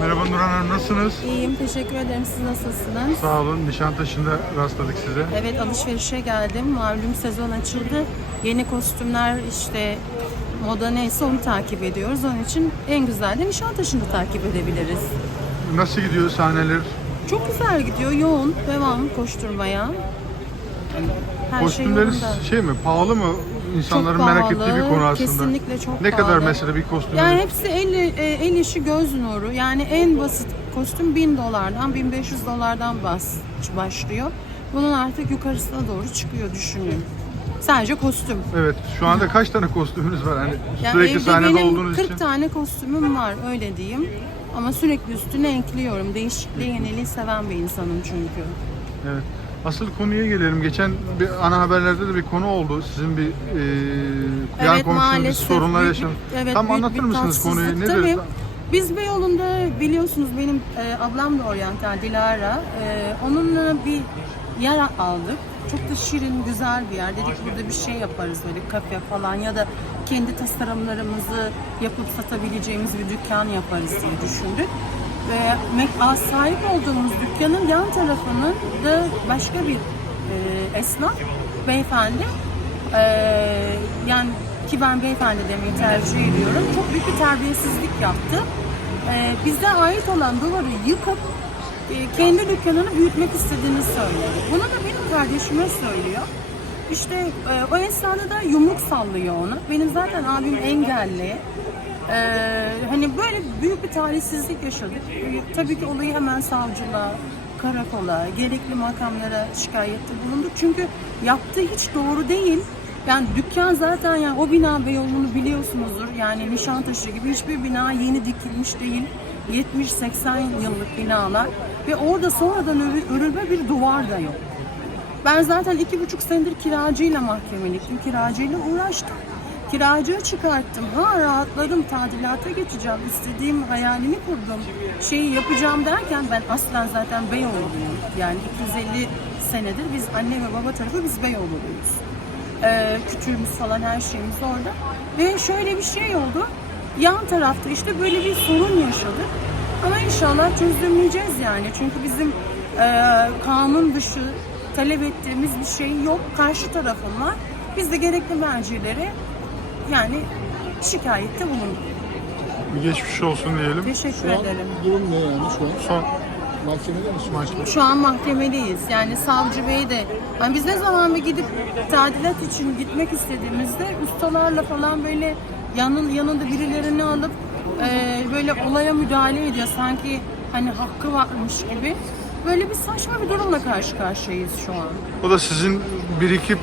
Merhaba Nurhan Hanım nasılsınız? İyiyim, teşekkür ederim. Siz nasılsınız? Sağ olun. Nişantaşı'nda rastladık size. Evet, alışverişe geldim. Malum sezon açıldı. Yeni kostümler işte moda neyse onu takip ediyoruz. Onun için en güzel de Nişantaşı'nı takip edebiliriz. Nasıl gidiyor sahneler? Çok güzel gidiyor, yoğun, devam koşturmaya. Her şey yolunda. şey mi? Pahalı mı? İnsanların Çok merak ettiği bir konu aslında. kesinlikle çok Ne kadar mesela bir kostüm? Yani hepsi el, e, el işi göz nuru. Yani en basit kostüm 1000 dolardan 1500 dolardan bas, başlıyor. Bunun artık yukarısına doğru çıkıyor düşünün. Sadece kostüm. Evet. Şu anda kaç tane kostümünüz var? Hani Yani sürekli sahnede benim olduğunuz 40 için. tane kostümüm var öyle diyeyim. Ama sürekli üstüne ekliyorum. Değişikliği, yeniliği seven bir insanım çünkü. Evet. Asıl konuya gelelim. Geçen bir ana haberlerde de bir konu oldu. Sizin bir e, yan Evet, komşunuz bir sorunlar bir- evet, Tam büyük anlatır mısınız konuyu? Nedir? Tabii. Biz Beyoğlu'nda biliyorsunuz benim e, ablam da oryantal Dilara. E, onunla bir yer aldık. Çok da şirin, güzel bir yer. Dedik burada bir şey yaparız böyle kafe falan ya da kendi tasarımlarımızı yapıp satabileceğimiz bir dükkan yaparız diye düşündük. Ve sahip olduğumuz dükkanın yan tarafının da başka bir e, esnaf beyefendi ee, yani ki ben beyefendi demeyi tercih ediyorum. Çok büyük bir terbiyesizlik yaptı. Ee, bize ait olan duvarı yıkıp e, kendi dükkanını büyütmek istediğini söyledi. Bunu da benim kardeşime söylüyor. İşte e, o esnada da yumruk sallıyor onu. Benim zaten abim engelli. Ee, hani böyle büyük bir talihsizlik yaşadık. Tabii ki olayı hemen savcılığa, karakola, gerekli makamlara şikayette bulunduk. Çünkü yaptığı hiç doğru değil. Yani dükkan zaten yani o bina Beyoğlu'nu biliyorsunuzdur. Yani Nişantaşı gibi hiçbir bina yeni dikilmiş değil. 70-80 yıllık binalar. Ve orada sonradan örü- örülme bir duvar da yok. Ben zaten iki buçuk senedir kiracıyla mahkemeliktim. Kiracıyla uğraştım. Kiracıya çıkarttım. Ha rahatladım, tadilata geçeceğim. İstediğim hayalini kurdum. Şeyi yapacağım derken ben aslen zaten Beyoğlu'luyum. Yani 250 senedir biz anne ve baba tarafı biz Beyoğlu'luyuz. Ee, kütüğümüz falan her şeyimiz orada. Ve şöyle bir şey oldu. Yan tarafta işte böyle bir sorun yaşadık. Ama inşallah çözümleyeceğiz yani. Çünkü bizim e, kanun dışı talep ettiğimiz bir şey yok. Karşı tarafın var. Biz de gerekli mercilere yani şikayette bulunduk. Bir geçmiş olsun diyelim. Teşekkür Şu an ederim. durum ne yani şu an? Son Mahkemede misiniz? Şu an mahkemeliyiz. Yani savcı bey de yani biz ne zaman bir gidip tadilat için gitmek istediğimizde ustalarla falan böyle yanın yanında birilerini alıp e, böyle olaya müdahale ediyor. Sanki hani hakkı varmış gibi. Böyle bir saçma bir durumla karşı karşıyayız şu an. o da sizin birikip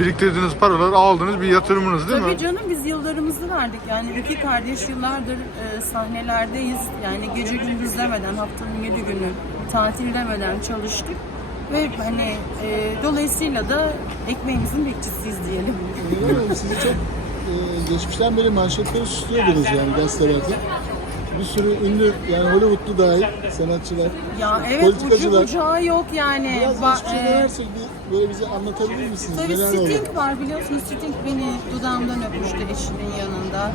biriktirdiğiniz paraları aldığınız bir yatırımınız değil Tabii mi? canım biz yıllarımızı verdik. Yani iki kardeş yıllardır e, sahnelerdeyiz. Yani gece gündüz demeden, haftanın yedi günü tatil demeden çalıştık. Ve hani e, dolayısıyla da ekmeğimizin bekçisiyiz diyelim. Sizi çok e, geçmişten beri manşetlere süslüyordunuz yani gazetelerde. Bir sürü ünlü yani Hollywoodlu dahil sanatçılar. Ya evet ucu Politikacılar. bucağı yok yani. Biraz Ba- geçmişe e, dönersek bir böyle bize anlatabilir misiniz? Tabii Neler oldu? Sting var biliyorsunuz. Sting beni dudağımdan öpmüştü eşinin yanında.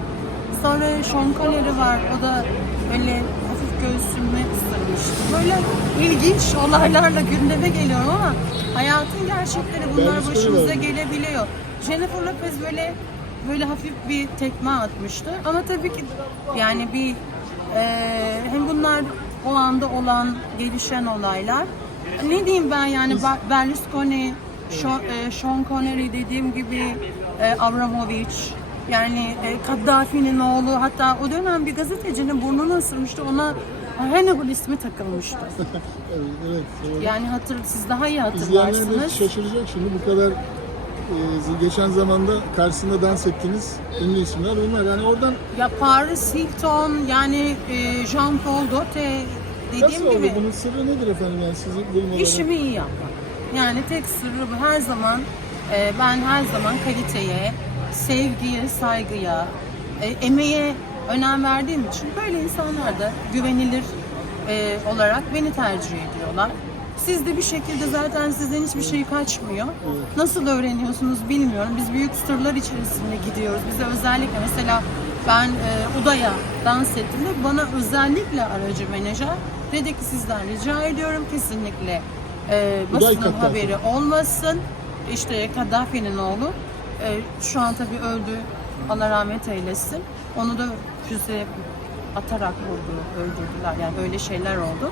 Sonra Sean Connery var. O da böyle hafif göğsümü ısırmıştı. Böyle ilginç olaylarla gündeme geliyorum ama hayatın gerçekleri bunlar Berlusconi başımıza var. gelebiliyor. Jennifer Lopez böyle böyle hafif bir tekme atmıştı. Ama tabii ki yani bir e, hem bunlar o anda olan gelişen olaylar. Ne diyeyim ben yani Ber- Berlusconi, Sean, e, Sean Connery dediğim gibi e, Abramovich yani e, Kaddafi'nin oğlu hatta o dönem bir gazetecinin burnunu ısırmıştı ona Hannibal ismi takılmıştı. Evet, evet. evet. Yani hatır, siz daha iyi İzleyenler hatırlarsınız. şaşıracak şimdi bu kadar geçen zamanda karşısında dans ettiğiniz ünlü isimler bunlar. Yani oradan Ya Paris Hilton yani e, Jean Paul Gaultier dediğim nasıl oldu? gibi Bunun sırrı nedir efendim yani sizi bulmaları? işimi iyi yapmak. Yani tek sırrı bu. Her zaman e, ben her zaman kaliteye, sevgiye, saygıya, e, emeğe önem verdiğim için böyle insanlar da güvenilir olarak beni tercih ediyorlar. Siz de bir şekilde zaten sizden hiçbir şey kaçmıyor. Nasıl öğreniyorsunuz bilmiyorum. Biz büyük sırlar içerisinde gidiyoruz. Bize özellikle mesela Ben e, Uda'ya dans ettiğimde bana özellikle aracı menajer dedi ki sizden rica ediyorum kesinlikle e, basının Kaddafi. haberi olmasın. İşte Kaddafi'nin oğlu. E, şu an tabii öldü. Allah rahmet eylesin. Onu da füze atarak vurdu, öldürdüler. Yani böyle şeyler oldu.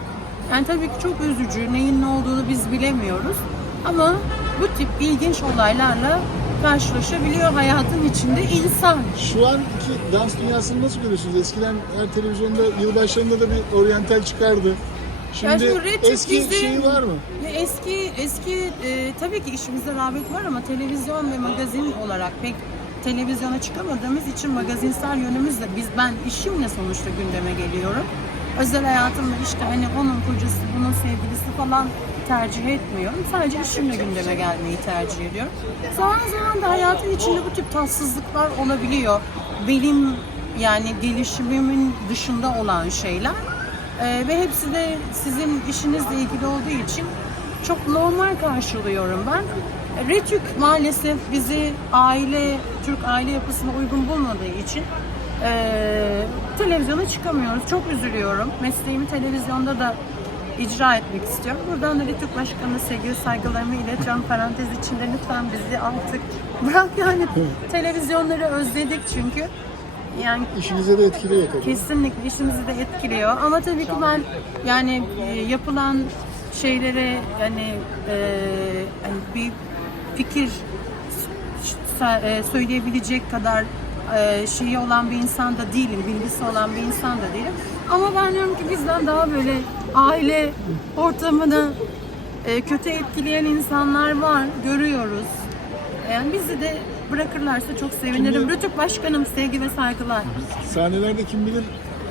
Yani tabii ki çok üzücü. Neyin ne olduğunu biz bilemiyoruz. Ama bu tip ilginç olaylarla karşılaşabiliyor hayatın içinde insan. Şu anki dans dünyasını nasıl görüyorsunuz? Eskiden her televizyonda yılbaşlarında da bir oryantal çıkardı. Şimdi Ya şu Retük eski bizi- şeyi var mı? Ya eski eski e, tabii ki işimizde rağbet var ama televizyon ve magazin olarak pek televizyona çıkamadığımız için magazinsel yönümüzle biz ben işimle sonuçta gündeme geliyorum. Özel hayatımda işte hani onun kocası, bunun sevgilisi falan tercih etmiyorum. Sadece işimle gündeme gelmeyi tercih ediyorum. Zaman zaman da hayatın içinde bu tip tatsızlıklar olabiliyor. Benim yani gelişimimin dışında olan şeyler. Ee, ve hepsi de sizin işinizle ilgili olduğu için çok normal karşılıyorum ben. Retük maalesef bizi aile, Türk aile yapısına uygun bulmadığı için e, televizyona çıkamıyoruz. Çok üzülüyorum. Mesleğimi televizyonda da icra etmek istiyorum. Buradan da Retük Başkanı'na sevgili saygılarımı iletiyorum. Parantez içinde lütfen bizi artık bırak yani televizyonları özledik çünkü. Yani İşinize de etkiliyor tabii. Kesinlikle işimizi de etkiliyor ama tabii ki ben yani e, yapılan şeylere yani, e, hani bir fikir e, söyleyebilecek kadar e, şeyi olan bir insan da değilim, bilgisi olan bir insan da değilim. Ama ben diyorum ki bizden daha böyle aile ortamını e, kötü etkileyen insanlar var, görüyoruz. Yani bizi de bırakırlarsa çok sevinirim. Şimdi- Rütük Başkanım sevgi ve saygılar. Sahnelerde kim bilir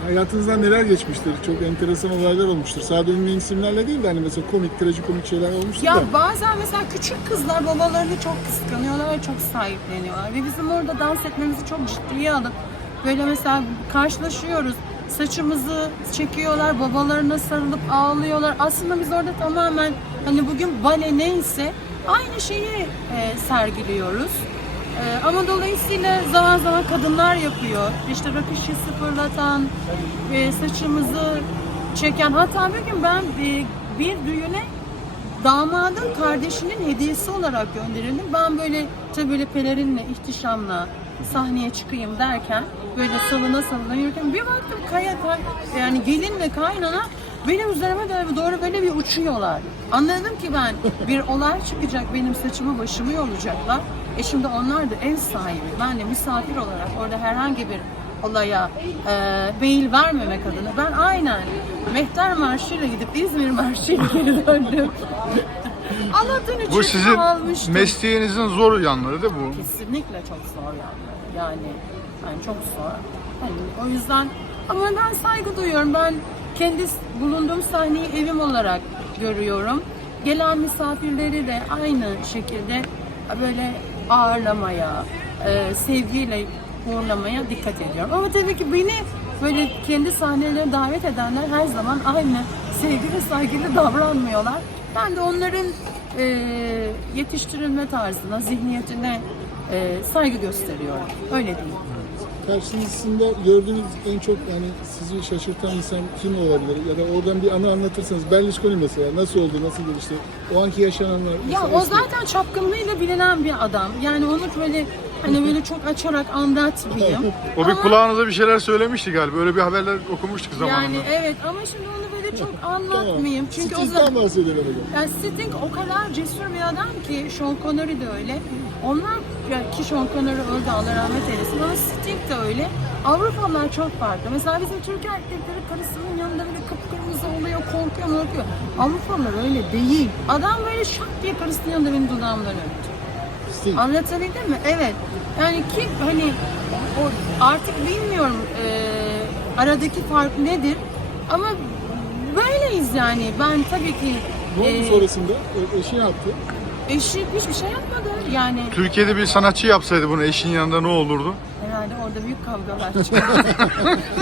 hayatınızdan neler geçmiştir. Çok enteresan olaylar olmuştur. Sadece ünlü isimlerle değil de hani mesela komik, trajikomik şeyler olmuştur Ya da. bazen mesela küçük kızlar babalarını çok kıskanıyorlar ve çok sahipleniyorlar. Ve bizim orada dans etmemizi çok ciddiye alıp böyle mesela karşılaşıyoruz. Saçımızı çekiyorlar, babalarına sarılıp ağlıyorlar. Aslında biz orada tamamen hani bugün bale neyse aynı şeyi e, sergiliyoruz. E, ama dolayısıyla zaman zaman kadınlar yapıyor. İşte rakışı sıfırlatan, e, saçımızı çeken. Hatta bir gün ben e, bir düğüne damadın kardeşinin hediyesi olarak gönderildim. Ben böyle tabii böyle pelerinle, ihtişamla sahneye çıkayım derken böyle salına salına yürürken bir baktım kaya kay, yani gelinle kaynana benim üzerime doğru böyle bir uçuyorlar. Anladım ki ben bir olay çıkacak benim saçımı başımı yolacaklar. E şimdi onlar da ev sahibi. Ben de misafir olarak orada herhangi bir olaya e, beyil vermemek adına ben aynen Mehter Marşı'yla gidip İzmir Marşı'yla geri döndüm. Allah'tan Bu üçünü sizin almıştım. mesleğinizin zor yanları değil mi bu? Kesinlikle çok zor yani. Yani, yani çok zor. Hani o yüzden ama ben saygı duyuyorum. Ben kendi bulunduğum sahneyi evim olarak görüyorum. Gelen misafirleri de aynı şekilde böyle ağırlamaya, e, sevgiyle uğurlamaya dikkat ediyorum. Ama tabii ki beni böyle kendi sahnelerine davet edenler her zaman aynı sevgi ve saygıyla davranmıyorlar. Ben de onların e, yetiştirilme tarzına, zihniyetine e, saygı gösteriyorum. Öyle diyeyim. Karşınızda gördüğünüz en çok yani sizi şaşırtan insan kim olabilir? Ya da oradan bir anı anlatırsanız. Berlusconi mesela nasıl oldu, nasıl gelişti? O anki yaşananlar. Ya o eski- zaten çapkınlığıyla bilinen bir adam. Yani onu böyle hani böyle çok açarak anlatmayayım. O bir Ama- kulağınıza bir şeyler söylemişti galiba. Öyle bir haberler okumuştuk zamanında. Yani evet ama şimdi onu böyle çok anlatmayayım. Çünkü o Stil'den zaman bahsedelim yani Sting o kadar cesur bir adam ki Sean Connery de öyle. Onlar ki Connery öldü Allah rahmet eylesin ama Sting de öyle. Avrupalılar çok farklı. Mesela bizim Türk erkekleri karısının yanında böyle kıpkırmızı oluyor, korkuyor, korkuyor. Avrupalılar öyle değil. Adam böyle şak diye karısının yanında benim dudağımdan öptü. Stil. Anlatabildim mi? Evet. Yani ki hani o artık bilmiyorum eee, aradaki fark nedir ama böyleyiz yani. Ben tabii ki Ne oldu eee, sonrasında? E- Eşi ne yaptı? Eşi hiçbir şey yapmadı. Yani Türkiye'de bir sanatçı yapsaydı bunu eşin yanında ne olurdu? herhalde orada büyük kavgalar çıkardı.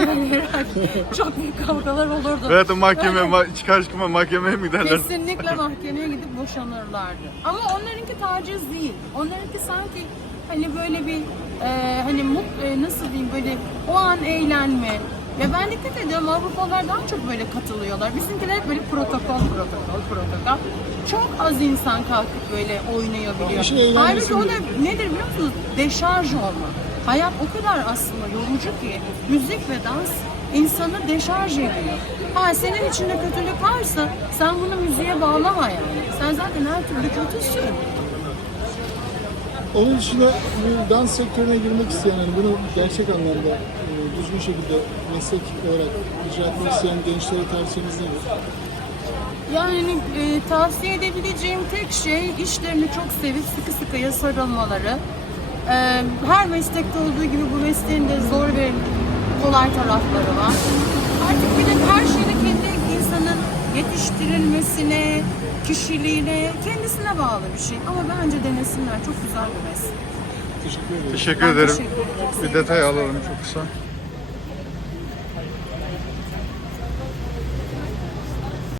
yani herhalde çok büyük kavgalar olurdu. Veyahut da mahkeme, ma- çıkar çıkma mahkemeye mi giderler? Kesinlikle mahkemeye gidip boşanırlardı. Ama onlarınki taciz değil. Onlarınki sanki Hani böyle bir e, hani mut, e, nasıl diyeyim böyle o an eğlenme. Ya ben dikkat ediyorum Avrupalılar daha çok böyle katılıyorlar. Bizimkiler hep böyle protokol, protokol, protokol. Çok az insan kalkıp böyle oynayabiliyor. İşin eğlencesi Halbuki o bu. da nedir biliyor musunuz? Deşarj olma. Hayat o kadar aslında yorucu ki müzik ve dans insanı deşarj ediyor. Ha senin içinde kötülük varsa sen bunu müziğe bağlama yani. Sen zaten her türlü kötüsün. Onun dışında bu dans sektörüne girmek isteyen, yani bunu gerçek anlamda düzgün şekilde meslek olarak icra etmek isteyen gençlere tavsiyeniz nedir? Yani e, tavsiye edebileceğim tek şey işlerini çok sevip sıkı sıkıya sarılmaları. E, her meslekte olduğu gibi bu mesleğin de zor ve kolay tarafları var. Artık bir de her şeyde kendi insanın yetiştirilmesine, kişiliğine, kendisine bağlı bir şey. Ama bence denesinler. Çok güzel bir meslek. Teşekkür ederim. Teşekkür ederim. teşekkür ederim. Bir detay alalım çok kısa.